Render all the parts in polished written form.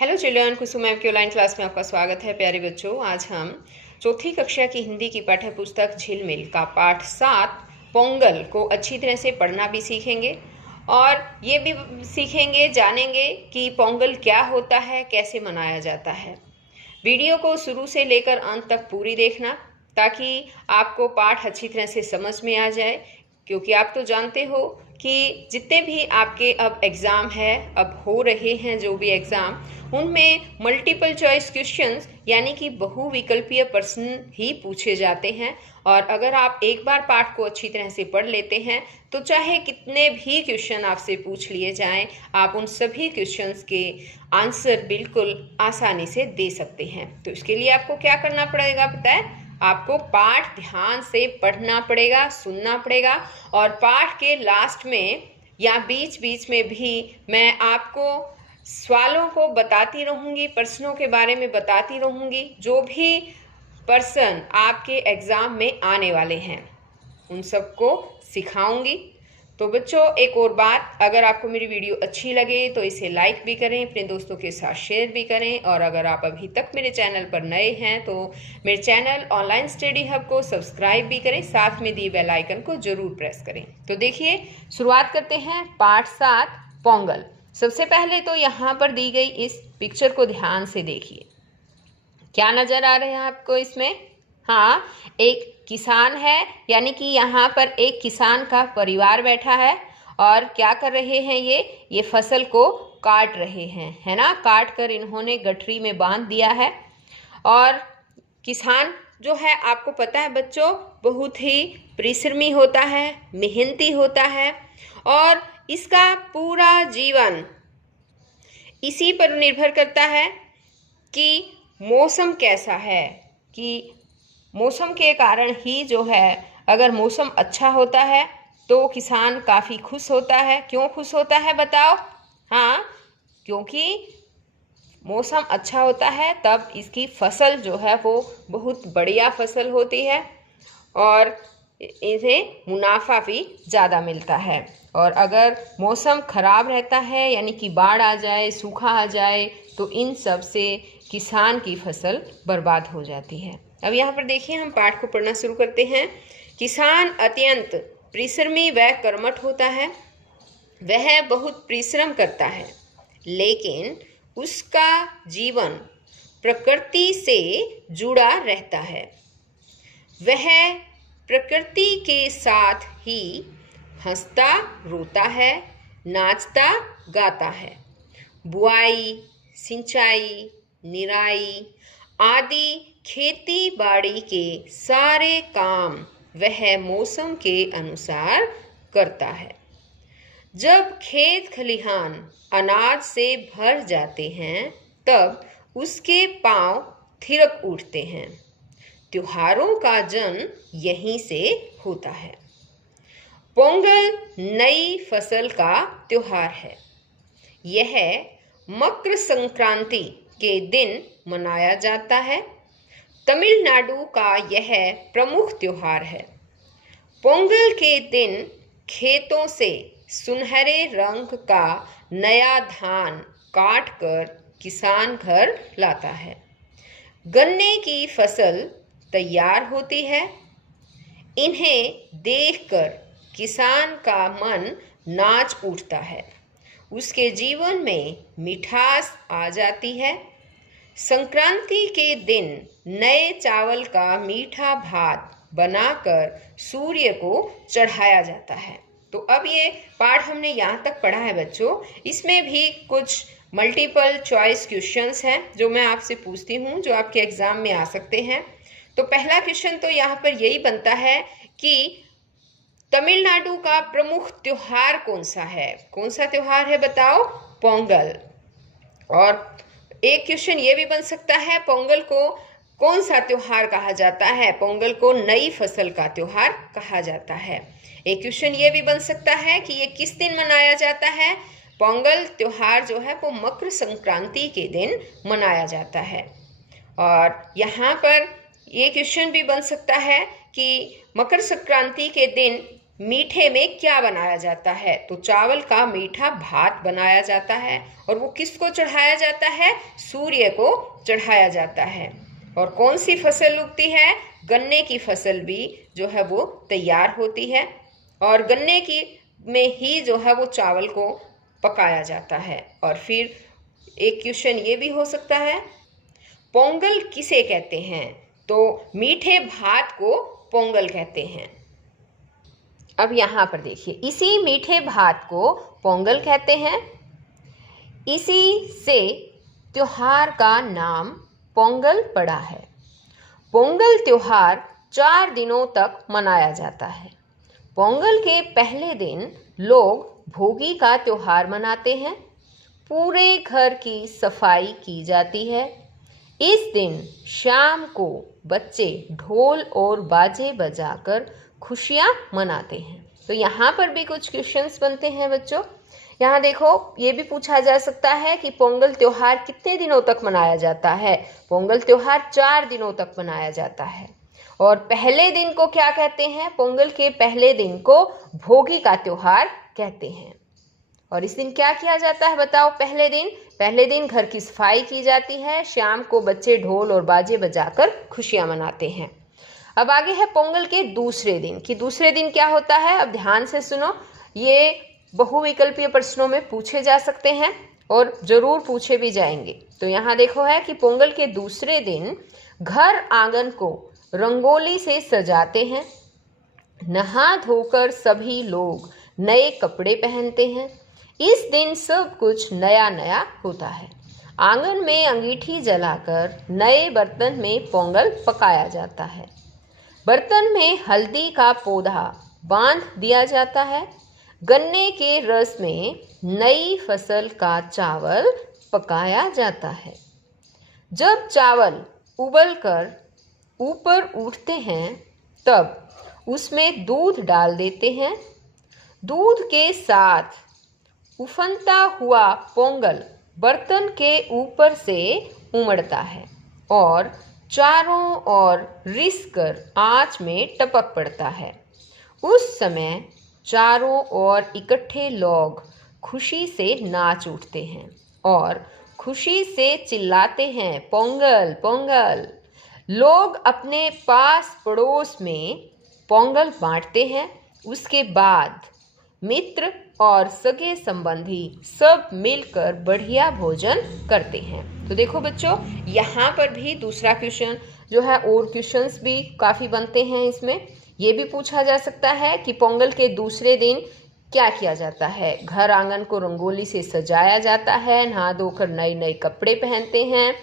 Hello children, कुसुम ma'am की online class में आपका स्वागत है। प्यारे बच्चों, आज हम चौथी कक्षा की हिंदी की पाठ्य पुस्तक झिलमिल का पाठ 7 पोंगल को अच्छी तरह से पढ़ना भी सीखेंगे और ये भी सीखेंगे, जानेंगे कि पोंगल क्या होता है, कैसे मनाया जाता है। वीडियो को शुरू से लेकर अंत तक पूरी देखना ताकि आपको पाठ अच्छी तरह से समझ में आ जाए, क्योंकि आप तो जानते हो कि जितने भी आपके अब एग्ज़ाम है, अब हो रहे हैं जो भी एग्ज़ाम, उनमें मल्टीपल चॉइस क्वेश्चंस यानी कि बहुविकल्पीय प्रश्न ही पूछे जाते हैं। और अगर आप एक बार पाठ को अच्छी तरह से पढ़ लेते हैं तो चाहे कितने भी क्वेश्चन आपसे पूछ लिए जाएं, आप उन सभी क्वेश्चंस के आंसर बिल्कुल आसानी से दे सकते हैं। तो इसके लिए आपको क्या करना पड़ेगा पता है? आपको पाठ ध्यान से पढ़ना पड़ेगा, सुनना पड़ेगा और पाठ के लास्ट में या बीच बीच में भी मैं आपको सवालों को बताती रहूँगी, प्रश्नों के बारे में बताती रहूँगी। जो भी प्रश्न आपके एग्ज़ाम में आने वाले हैं उन सबको सिखाऊंगी। तो बच्चों, एक और बात, अगर आपको मेरी वीडियो अच्छी लगे तो इसे लाइक भी करें, अपने दोस्तों के साथ शेयर भी करें। और अगर आप अभी तक मेरे चैनल पर नए हैं तो मेरे चैनल ऑनलाइन स्टडी हब को सब्सक्राइब भी करें, साथ में दिए बेल आइकन को जरूर प्रेस करें। तो देखिए, शुरुआत करते हैं पाठ 7 पोंगल। सबसे पहले तो यहाँ पर दी गई इस पिक्चर को ध्यान से देखिए। क्या नजर आ रहे हैं आपको इसमें? हाँ, एक किसान है, यानी कि यहाँ पर एक किसान का परिवार बैठा है और क्या कर रहे हैं? ये फसल को काट रहे हैं, है ना। काट कर इन्होंने गठरी में बांध दिया है। और किसान जो है, आपको पता है बच्चों, बहुत ही परिश्रमी होता है, मेहनती होता है और इसका पूरा जीवन इसी पर निर्भर करता है कि मौसम कैसा है, कि मौसम के कारण ही जो है, अगर मौसम अच्छा होता है तो किसान काफ़ी खुश होता है। क्यों खुश होता है बताओ? हाँ, क्योंकि मौसम अच्छा होता है तब इसकी फसल जो है वो बहुत बढ़िया फसल होती है और इन्हें मुनाफा भी ज़्यादा मिलता है। और अगर मौसम खराब रहता है, यानी कि बाढ़ आ जाए, सूखा आ जाए, तो इन सब से किसान की फसल बर्बाद हो जाती है। अब यहाँ पर देखिए, हम पाठ को पढ़ना शुरू करते हैं। किसान अत्यंत परिश्रमी व कर्मठ होता है। वह बहुत परिश्रम करता है, लेकिन उसका जीवन प्रकृति से जुड़ा रहता है। वह प्रकृति के साथ ही हंसता रोता है, नाचता गाता है। बुआई, सिंचाई, निराई आदि खेती बाड़ी के सारे काम वह मौसम के अनुसार करता है। जब खेत खलिहान अनाज से भर जाते हैं तब उसके पांव थिरक उठते हैं। त्योहारों का जन्म यहीं से होता है। पोंगल नई फसल का त्योहार है। यह मकर संक्रांति के दिन मनाया जाता है। तमिलनाडु का यह प्रमुख त्योहार है। पोंगल के दिन खेतों से सुनहरे रंग का नया धान काट कर किसान घर लाता है। गन्ने की फसल तैयार होती है। इन्हें देखकर किसान का मन नाच उठता है। उसके जीवन में मिठास आ जाती है। संक्रांति के दिन नए चावल का मीठा भात बनाकर सूर्य को चढ़ाया जाता है। तो अब ये पाठ हमने यहाँ तक पढ़ा है बच्चों। इसमें भी कुछ मल्टीपल चॉइस क्वेश्चंस हैं जो मैं आपसे पूछती हूँ, जो आपके एग्जाम में आ सकते हैं। तो पहला क्वेश्चन तो यहाँ पर यही बनता है कि तमिलनाडु का प्रमुख त्योहार कौन सा है? कौन सा त्योहार है बताओ? पोंगल। और एक क्वेश्चन ये भी बन सकता है, पोंगल को कौन सा त्योहार कहा जाता है? पोंगल को नई फसल का त्योहार कहा जाता है। एक क्वेश्चन ये भी बन सकता है कि ये किस दिन मनाया जाता है? पोंगल त्योहार जो है वो मकर संक्रांति के दिन मनाया जाता है। और यहाँ पर ये क्वेश्चन भी बन सकता है कि मकर संक्रांति के दिन मीठे में क्या बनाया जाता है? तो चावल का मीठा भात बनाया जाता है और वो किसको चढ़ाया जाता है? सूर्य को चढ़ाया जाता है। और कौन सी फसल उगती है? गन्ने की फसल भी जो है वो तैयार होती है और गन्ने की में ही जो है वो चावल को पकाया जाता है। और फिर एक क्वेश्चन ये भी हो सकता है, पोंगल किसे कहते हैं? तो मीठे भात को पोंगल कहते हैं। अब यहाँ पर देखिए, इसी मीठे भात को पोंगल कहते हैं। इसी से त्योहार का नाम पोंगल पड़ा है। पोंगल त्योहार 4 दिनों तक मनाया जाता है। पोंगल के पहले दिन लोग भोगी का त्योहार मनाते हैं। पूरे घर की सफाई की जाती है। इस दिन शाम को बच्चे ढोल और बाजे बजाकर खुशियां मनाते हैं। तो यहाँ पर भी कुछ क्वेश्चंस बनते हैं बच्चों। यहाँ देखो, ये भी पूछा जा सकता है कि पोंगल त्योहार कितने दिनों तक मनाया जाता है? पोंगल त्योहार 4 दिनों तक मनाया जाता है। और पहले दिन को क्या कहते हैं? पोंगल के पहले दिन को भोगी का त्योहार कहते हैं। और इस दिन क्या किया जाता है बताओ? पहले दिन घर की सफाई की जाती है। शाम को बच्चे ढोल और बाजे बजाकर खुशियां मनाते हैं। अब आगे है पोंगल के दूसरे दिन कि दूसरे दिन क्या होता है। अब ध्यान से सुनो, ये बहुविकल्पीय प्रश्नों में पूछे जा सकते हैं और जरूर पूछे भी जाएंगे। तो यहाँ देखो है कि पोंगल के दूसरे दिन घर आंगन को रंगोली से सजाते हैं। नहा धोकर सभी लोग नए कपड़े पहनते हैं। इस दिन सब कुछ नया नया होता है। आंगन में अंगीठी जलाकर नए बर्तन में पोंगल पकाया जाता है। बर्तन में हल्दी का पौधा बांध दिया जाता है। गन्ने के रस में नई फसल का चावल पकाया जाता है। जब चावल उबलकर ऊपर उठते हैं तब उसमें दूध डाल देते हैं। दूध के साथ उफनता हुआ पोंगल बर्तन के ऊपर से उमड़ता है और चारों ओर रिसकर आंच में टपक पड़ता है। उस समय चारों ओर इकट्ठे लोग खुशी से नाच उठते हैं और खुशी से चिल्लाते हैं, पोंगल पोंगल। लोग अपने पास पड़ोस में पोंगल बांटते हैं। उसके बाद मित्र और सगे संबंधी सब मिलकर बढ़िया भोजन करते हैं। तो देखो बच्चों, यहाँ पर भी दूसरा क्वेश्चन जो है, और क्वेश्चंस भी काफ़ी बनते हैं इसमें। ये भी पूछा जा सकता है कि पोंगल के दूसरे दिन क्या किया जाता है। घर आंगन को रंगोली से सजाया जाता है। नहा धोकर नए नए कपड़े पहनते हैं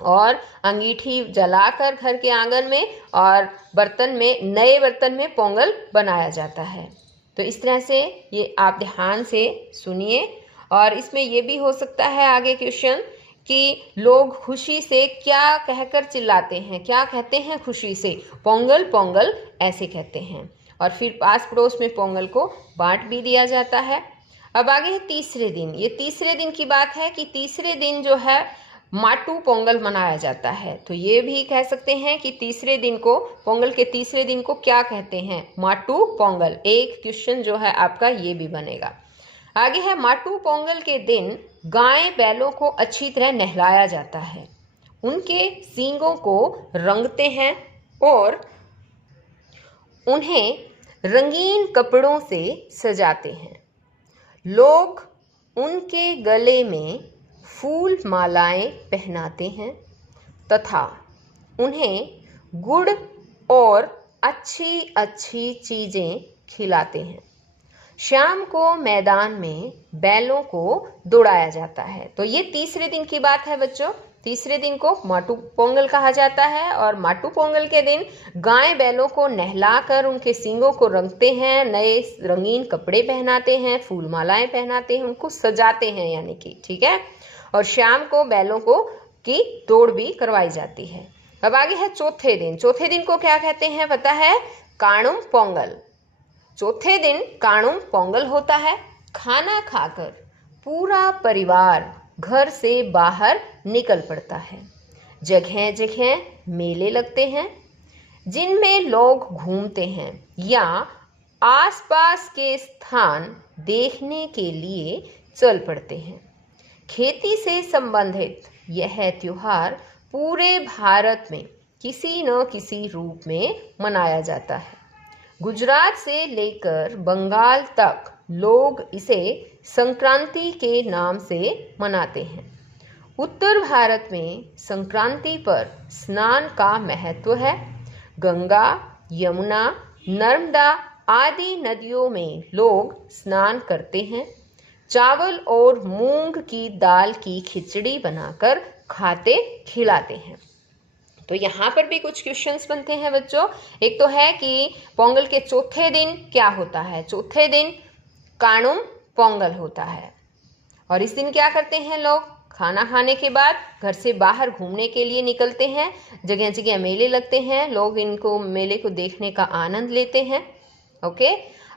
और अंगीठी जलाकर घर के आंगन में और नए बर्तन में पोंगल बनाया जाता है। तो इस तरह से ये आप ध्यान से सुनिए। और इसमें ये भी हो सकता है आगे क्वेश्चन कि लोग खुशी से क्या कहकर चिल्लाते हैं, क्या कहते हैं खुशी से? पोंगल पोंगल ऐसे कहते हैं। और फिर पास पड़ोस में पोंगल को बांट भी दिया जाता है। अब आगे है तीसरे दिन। ये तीसरे दिन की बात है कि तीसरे दिन जो है माटू पोंगल मनाया जाता है। तो ये भी कह सकते हैं कि तीसरे दिन को, पोंगल के तीसरे दिन को क्या कहते हैं? माटू पोंगल। एक क्वेश्चन जो है आपका ये भी बनेगा। आगे है माटू पोंगल के दिन गाय बैलों को अच्छी तरह नहलाया जाता है। उनके सींगों को रंगते हैं और उन्हें रंगीन कपड़ों से सजाते हैं। लोग उनके गले में फूल मालाएं पहनाते हैं तथा उन्हें गुड़ और अच्छी अच्छी चीज़ें खिलाते हैं। शाम को मैदान में बैलों को दौड़ाया जाता है। तो ये तीसरे दिन की बात है बच्चों। तीसरे दिन को माटू पोंगल कहा जाता है और माटू पोंगल के दिन गाय बैलों को नहलाकर उनके सींगों को रंगते हैं, नए रंगीन कपड़े पहनाते हैं, फूल मालाएं पहनाते हैं, उनको सजाते हैं यानी कि, ठीक है। और शाम को बैलों को की दौड़ भी करवाई जाती है। अब आगे है चौथे दिन। चौथे दिन को क्या कहते हैं पता है? काणुम पोंगल। चौथे दिन काणुम पोंगल होता है। खाना खाकर पूरा परिवार घर से बाहर निकल पड़ता है। जगह जगह मेले लगते हैं जिनमें लोग घूमते हैं या आसपास के स्थान देखने के लिए चल पड़ते हैं। खेती से संबंधित यह त्योहार पूरे भारत में किसी न किसी रूप में मनाया जाता है। गुजरात से लेकर बंगाल तक लोग इसे संक्रांति के नाम से मनाते हैं। उत्तर भारत में संक्रांति पर स्नान का महत्व है। गंगा, यमुना, नर्मदा आदि नदियों में लोग स्नान करते हैं। चावल और मूंग की दाल की खिचड़ी बनाकर खाते खिलाते हैं। तो यहाँ पर भी कुछ क्वेश्चंस बनते हैं बच्चों। एक तो है कि पोंगल के चौथे दिन क्या होता है। चौथे दिन कानुम पोंगल होता है और इस दिन क्या करते हैं लोग, खाना खाने के बाद घर से बाहर घूमने के लिए निकलते हैं। जगह जगह मेले लगते हैं, लोग इनको मेले को देखने का आनंद लेते हैं। ओके,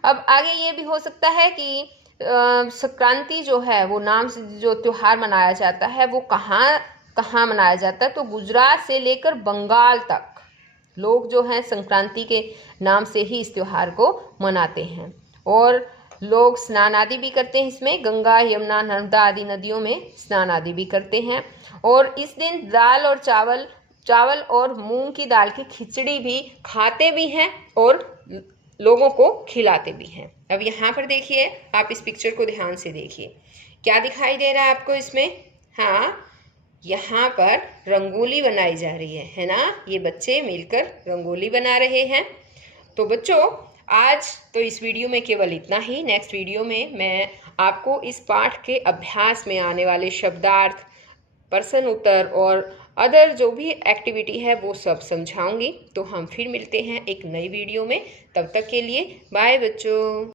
अब आगे ये भी हो सकता है कि संक्रांति जो है वो नाम से जो त्योहार मनाया जाता है वो कहाँ मनाया जाता है, तो गुजरात से लेकर बंगाल तक लोग जो हैं संक्रांति के नाम से ही इस त्योहार को मनाते हैं। और लोग स्नान आदि भी करते हैं इसमें, गंगा, यमुना, नर्मदा आदि नदियों में स्नान आदि भी करते हैं। और इस दिन दाल और चावल और मूंग की दाल की खिचड़ी भी खाते भी हैं और लोगों को खिलाते भी हैं। अब यहाँ पर देखिए, आप इस पिक्चर को ध्यान से देखिए, क्या दिखाई दे रहा है आपको इसमें। हाँ, यहाँ पर रंगोली बनाई जा रही है ना। ये बच्चे मिलकर रंगोली बना रहे हैं। तो बच्चों, आज तो इस वीडियो में केवल इतना ही। नेक्स्ट वीडियो में मैं आपको इस पाठ के अभ्यास में आने वाले शब्दार्थ, प्रश्न उत्तर और अदर जो भी एक्टिविटी है वो सब समझाऊंगी। तो हम फिर मिलते हैं एक नई वीडियो में। तब तक के लिए बाय बच्चों।